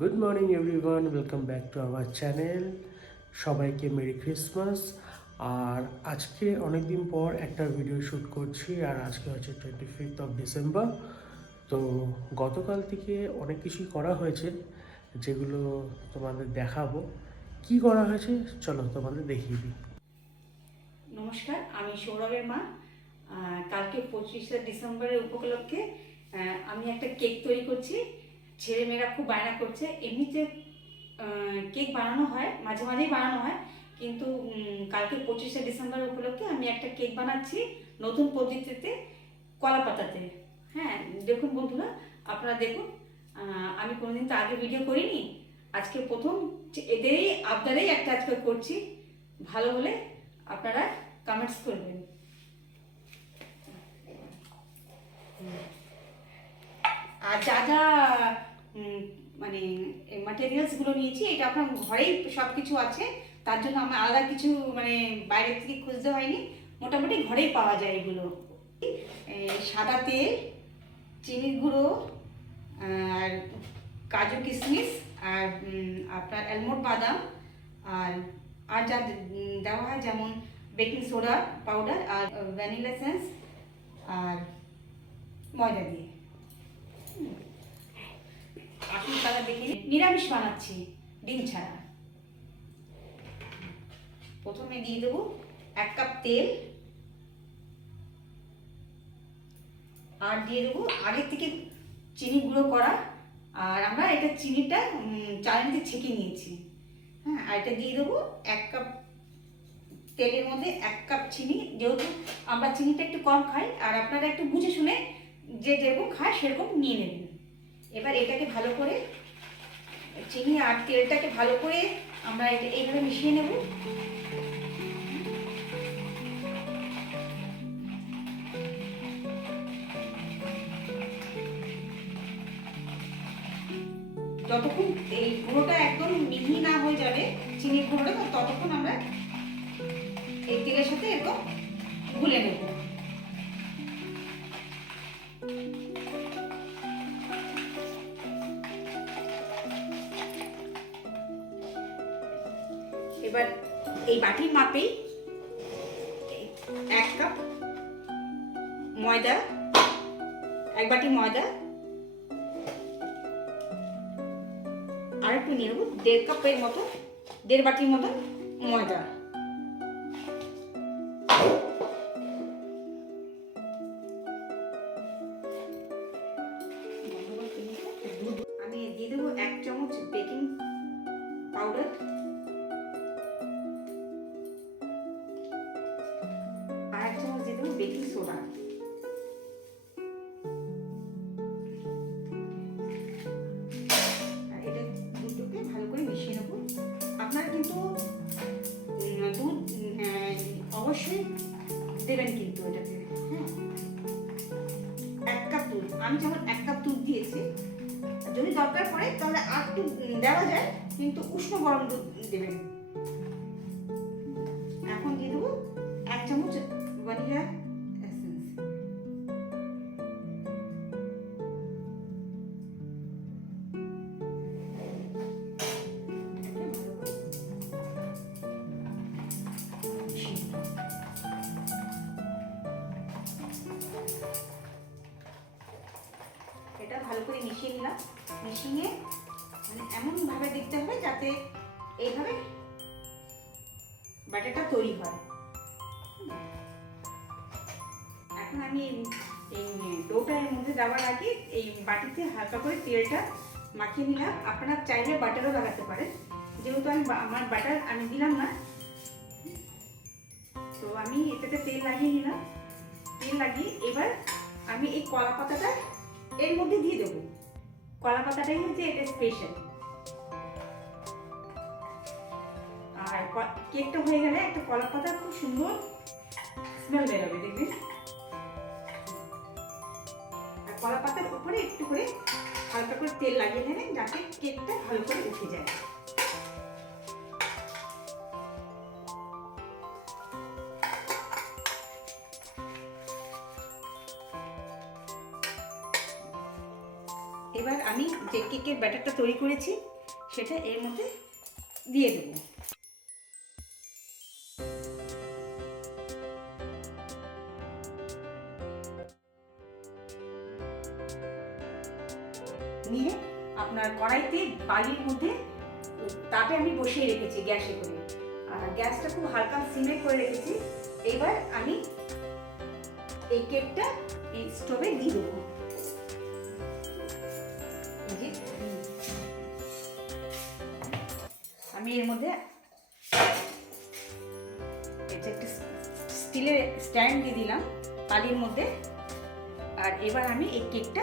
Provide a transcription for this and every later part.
Good morning everyone, welcome back to our channel. সবাইকে merry Christmas. আর আজকে অনেক দিন পর একটা ভিডিও শ্যুট করছি, আর আজকে হচ্ছে 25 ডিসেম্বর। তো গতকাল থেকে অনেক কিছুই করা হয়েছে, যেগুলো তোমাদের দেখাবো। কি করা হয়েছে চলো তোমাদের দেখিয়ে দিই। নমস্কার, আমি সৌরভের মা। কালকে 25শে ডিসেম্বরের উপলক্ষে আমি একটা কেক তৈরি করছি। ছেলেমেয়েরা খুব বায়না করছে। এমনিতে কেক বানানো হয়, মাঝে মাঝেই বানানো হয়, কিন্তু কালকে 25শে ডিসেম্বর উপলক্ষে আমি একটা কেক বানাচ্ছি নতুন পদ্ধতিতে, কলা পাতাতে। হ্যাঁ, দেখুন বন্ধুরা, আপনারা দেখুন। আমি কোনোদিন তো আগে ভিডিও করিনি, আজকে প্রথম। এদেরই আপনারাই একটা আজকে করছি। ভালো হলে আপনারা কমেন্টস করবেন। আর যা যা উম, মানে মাটেরিয়ালসগুলো নিয়েছি, এটা আপনার ঘরেই সব কিছু আছে। তার জন্য আমার আলাদা কিছু মানে বাইরে থেকে খুঁজতে হয়নি, মোটামুটি ঘরেই পাওয়া যায় এগুলো। সাদা তেল, চিনির গুঁড়ো, আর কাজু কিশমিশ, আর আপনার আলমন্ড বাদাম, আর আর যা দেওয়া হয় যেমন বেকিং সোডা পাউডার, আর ভ্যানিলা এসেন্স, আর ময়দা দিয়ে। আসুন তাহলে দেখি। নিরামিষ বানাচ্ছি, ডিম ছাড়া। প্রথমে দিয়ে দেবো 1 কাপ তেল, আর দিয়ে দেবো আগে থেকে চিনি গুঁড়ো করা। আর আমরা এটা চিনিটা চালনিতে ছেঁকে নিয়েছি। হ্যাঁ, আর এটা দিয়ে দেবো 1 কাপ তেলের মধ্যে 1 কাপ চিনি। যেহেতু আমরা চিনিটা একটু কম খাই, আর আপনারা একটু বুঝে শুনে যে যেরকম খায় সেরকম নিয়ে নেবেন। এবার এটাকে ভালো করে, চিনি আর তেলটাকে ভালো করে আমরা এটা এইভাবে মিশিয়ে নেব। যতক্ষণ এই গুঁড়োটা একদম মিহি না হয়ে যাবে, চিনির গুঁড়োটা, ততক্ষণ আমরা এই তেলের সাথে এরকম গুলে নেব। এবার এই বাটির মাপেই 1 কাপ ময়দা, 1 বাটি ময়দা, আর একটু নিয়ে নেবো 1.5 কাপের মতো, 1.5 বাটির মতো ময়দা। আমি দিয়ে দেবো 1 চামচ বেকিং পাউডার, আর 1 চামচ দিয়ে দেবো বেকিং সোডা। এটা দুটোকে ভালো করে মিশিয়ে নেবো। আপনারা কিন্তু দুধ অবশ্যই দেবেন কিন্তু এটাতে। হ্যাঁ, 1 কাপ দুধ, আমি যেমন 1 কাপ দুধ দিয়েছি। যদি দরকার পড়ে তাহলে আর একটু দেওয়া যায়, কিন্তু উষ্ণ গরম দুধ দেবেন। এখন দিয়ে দেবো 1 চামচ ভ্যানিলা এসেন্স। এটা ভালো করে মিশিয়ে নিলাম। মিশিয়ে মানে এমনভাবে দেখতে হবে যাতে এইভাবে ব্যাটারটা তৈরি হয়। এখন আমি এই ডোটা এর মধ্যে দেওয়ার আগে এই বাটিতে হালকা করে তেলটা মাখিয়ে নিলাম। আপনারা চাইলে বাটারও লাগাতে পারেন, যেহেতু আমার বাটার আমি দিলাম না, তো আমি এটাতে তেল লাগিয়ে নিলাম। তেল লাগিয়ে এবার আমি এই কলা পাতাটা এর মধ্যে দিয়ে দেবো। কলা পাতাটাই হচ্ছে এটা স্পেশাল। আর কেকটা হয়ে গেলে একটা কলা পাতার খুব সুন্দর স্মেল বেরোবে, দেখবেন। আর কলা পাতার উপরে একটু করে হালকা করে তেল লাগিয়ে নেবেন, যাতে কেকটা ভালো করে উঠে যায়। এবার আমি যে কেকের ব্যাটারটা তৈরি করেছি সেটা এর মধ্যে দিয়ে দেবো। নিয়ে আপনার কড়াইতে বালির মধ্যে তাপে আমি বসিয়ে রেখেছি গ্যাসে করে, আর গ্যাসটা খুব হালকা সিমে করে রেখেছি। এবার আমি এই কেকটা এই স্টোভে দিয়ে দেবো। আমি এর মধ্যে একটা স্টিলের স্ট্যান্ড দিয়ে দিলাম বালির মধ্যে, আর এবার আমি এই কেকটা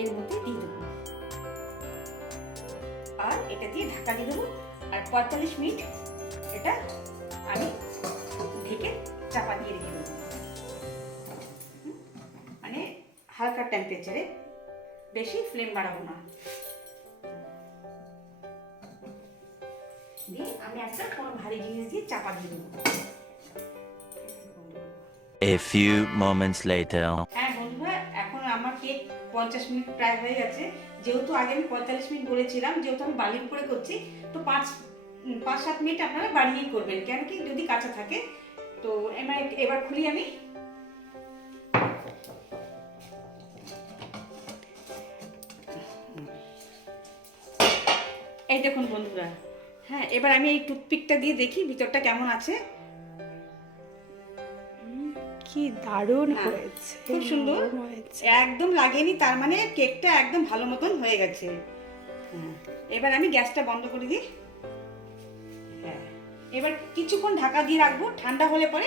এর মধ্যে দিয়ে দেবো আর এটা দিয়ে ঢাকা দিয়ে দেবো। আর 45 মিনিট এটা আমি ঢেকে চাপা দিয়ে রেখে দেবো, মানে হালকা টেম্পারেচারে, বেশি ফ্লেম বাড়াবো না। দিয়ে আমি একটা কোনো ভারী জিনিস দিয়ে চাপা দিয়ে দেবো। A few moments later. হ্যাঁ বন্ধুরা, এখন আমার কেক 50 মিনিট প্রায় হয়ে গেছে। যেহেতু আগে আমি 45 মিনিট বলেছিলাম, যেহেতু আমি বালির উপরে করছি, তো 5-7 মিনিট আপনারা বাড়িয়েই করবেন, কেন কি যদি কাঁচা থাকে। তো এবার খুলি আমি। এই দেখুন বন্ধুরা, হ্যাঁ এবার আমি এই টুথপিকটা দিয়ে দেখি ভিতরটা কেমন আছে। কি দারুণ হ্যাঁ, হয়েছে, খুব সুন্দর হয়েছে। একদম লাগেনি, তার মানে কেকটা একদম ভালো মতন হয়ে গেছে। এবার আমি গ্যাসটা বন্ধ করে দিই। হ্যাঁ, এবার কিছুক্ষণ ঢাকা দিয়ে রাখবো, ঠান্ডা হলে পরে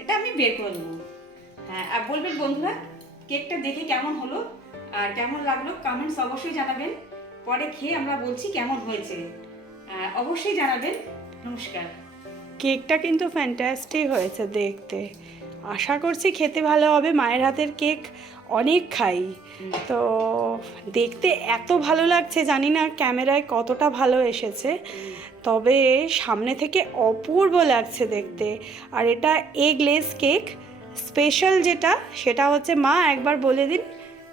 এটা আমি বের করে দেবো। হ্যাঁ, আর বলবেন বন্ধুরা কেকটা দেখে কেমন হলো আর কেমন লাগলো কমেন্টস অবশ্যই জানাবেন। পরে খেয়ে আমরা বলছি কেমন হয়েছে, অবশ্যই জানাবেন। নমস্কার। কেকটা কিন্তু ফ্যান্টাস্টিক হয়েছে দেখতে, আশা করছি খেতে ভালো হবে। মায়ের হাতের কেক অনেক খাই, তো দেখতে এত ভালো লাগছে, জানি না ক্যামেরায় কতটা ভালো এসেছে, তবে সামনে থেকে অপূর্ব লাগছে দেখতে। আর এটা এগলেস কেক, স্পেশাল যেটা সেটা হচ্ছে মা একবার বলে দিন।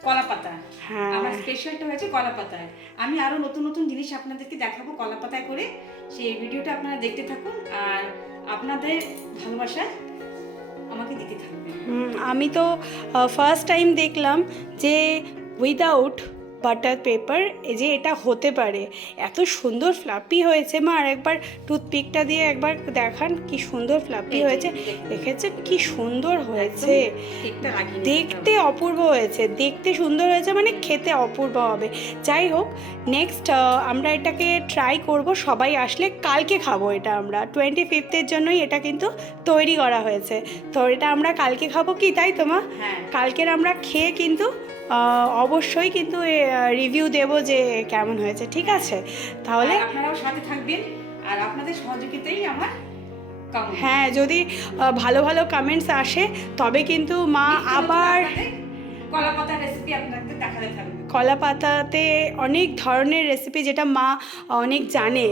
কলা পাতা, হ্যাঁ, আমার স্পেশালটা হয়েছে কলা পাতায়। আমি আরো নতুন নতুন জিনিস আপনাদেরকে দেখাবো কলা পাতায় করে, সেই ভিডিওটা আপনারা দেখতে থাকুন আর আপনাদের ভালোবাসা আমাকে দিতে থাকবেন। আমি তো ফার্স্ট টাইম দেখলাম যে উইদাউট বাটার পেপার এই যে এটা হতে পারে, এত সুন্দর ফ্লাপি হয়েছে। মা আর একবার টুথপিকটা দিয়ে একবার দেখান কি সুন্দর ফ্লাপি হয়েছে, দেখেছেন কি সুন্দর হয়েছে, দেখতে অপূর্ব হয়েছে, দেখতে সুন্দর হয়েছে মানে খেতে অপূর্ব হবে। যাই হোক, নেক্সট আমরা এটাকে ট্রাই করব, সবাই আসলে কালকে খাবো এটা আমরা। 25th জন্যই এটা কিন্তু তৈরি করা হয়েছে, তো এটা আমরা কালকে খাবো কি, তাই তো মা? হ্যাঁ, কালকের আমরা খেয়ে কিন্তু অবশ্যই কিন্তু রিভিউ দেব যে কেমন হয়েছে, ঠিক আছে? তাহলে আপনারাও সাথে থাকবেন আর আপনাদের সহযোগিতাই আমার কামনা। হ্যাঁ, যদি ভালো ভালো কমেন্টস আসে তবে কিন্তু মা আবার কলা পাতার রেসিপি আপনাদের দেখাতে থাকবে। কলা পাতাতে অনেক ধরনের রেসিপি যেটা মা অনেক জানে,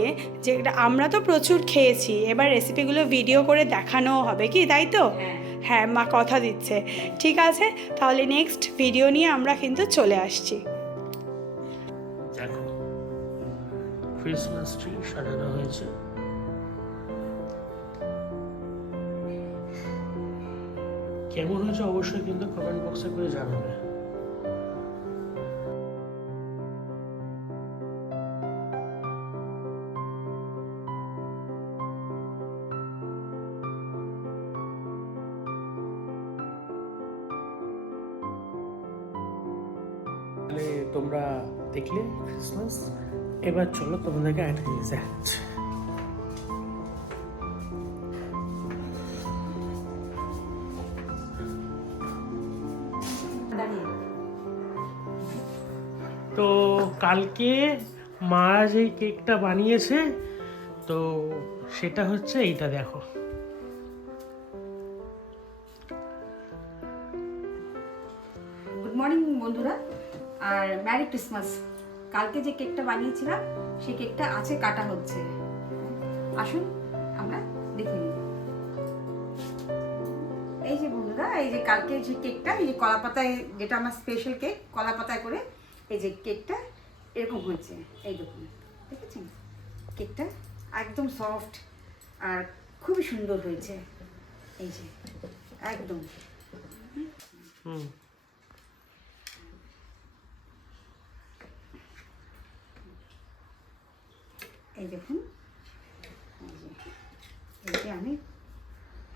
যেটা আমরা তো প্রচুর খেয়েছি, এবার রেসিপিগুলো ভিডিও করে দেখানোও হবে কি, তাই তো? হ্যাঁ, মা কথা দিচ্ছে। ঠিক আছে, তাহলে নেক্সট ভিডিও নিয়ে আমরা কিন্তু চলে আসছি। দেখো ক্রিসমাস ট্রি সাজানো হয়েছে। কেমন হয়েছে অবশ্যই কিন্তু কমেন্ট বক্সে করে জানাবে। তোমরা দেখলে ক্রিসমাস, এবার চলো তোমাদেরকে একটা জিনিস দেখাচ্ছি। তো কালকে মা যে কেকটা বানিয়েছে, তো সেটা হচ্ছে এইটা, দেখো। গুড মর্নিং বন্ধুরা, আর ম্যারি ক্রিসমাস। কালকে যে কেকটা বানিয়েছিলাম সেই কেকটা আছে, কাটা হচ্ছে। আসুন আমরা দেখে নিই। এই যে বন্ধুরা, এই যে কালকে যে কেকটা, এই যে কলা পাতায়, যেটা আমার স্পেশাল কেক, কলা পাতায় করে এই যে কেকটা এরকম হয়েছে, এই দেখুন, দেখেছেন কেকটা একদম সফট আর খুবই সুন্দর হয়েছে, এই যে একদম। হুম। এই দেখুন, এই যে আমি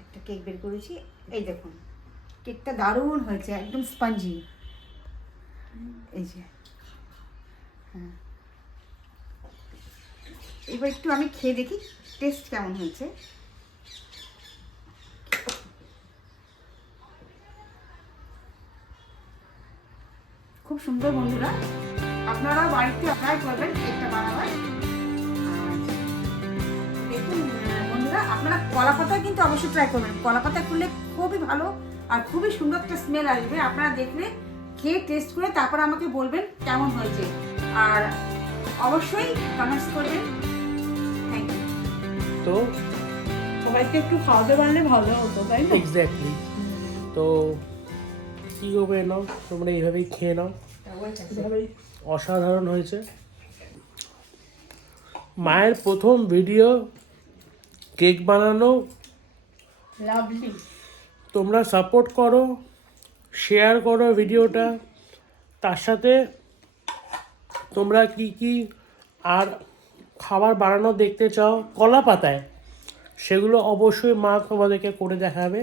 একটা কেক বের করেছি, এই দেখুন কেকটা দারুণ হয়েছে, একদম স্পঞ্জি, এই যে। হ্যাঁ, এবার একটু আমি খেয়ে দেখি টেস্ট কেমন হয়েছে। খুব সুন্দর বন্ধুরা, আপনারা বাড়িতে ট্রাই করবেন কেকটা বানাবার। আর দেখুন বন্ধুরা, আপনারা কলা পাতায় কিন্তু অবশ্যই ট্রাই করবেন, কলা পাতা করলে খুবই ভালো আর খুবই সুন্দর একটা স্মেল আসবে। আপনারা দেখলে খেয়ে টেস্ট করে তারপর আমাকে বলবেন কেমন হয়েছে, আর অবশ্যই কমেন্টস করবেন। Thank you. তো সবাইকে একটু খাওয়াতে পারলে ভালো হতো, তাই না? এক্স্যাক্টলি। তো কী করবে নাও, তোমরা এইভাবেই খেয়ে নাও, অসাধারণ হয়েছে। মায়ের প্রথম ভিডিও কেক বানানো, লাভলি। তোমরা সাপোর্ট করো, শেয়ার করো ভিডিওটা, তার সাথে তোমরা কি কি আর খাবার বানানো দেখতে চাও কলা পাতায়, সেগুলো অবশ্যই মা তোমাদেরকে করে দেখাবে।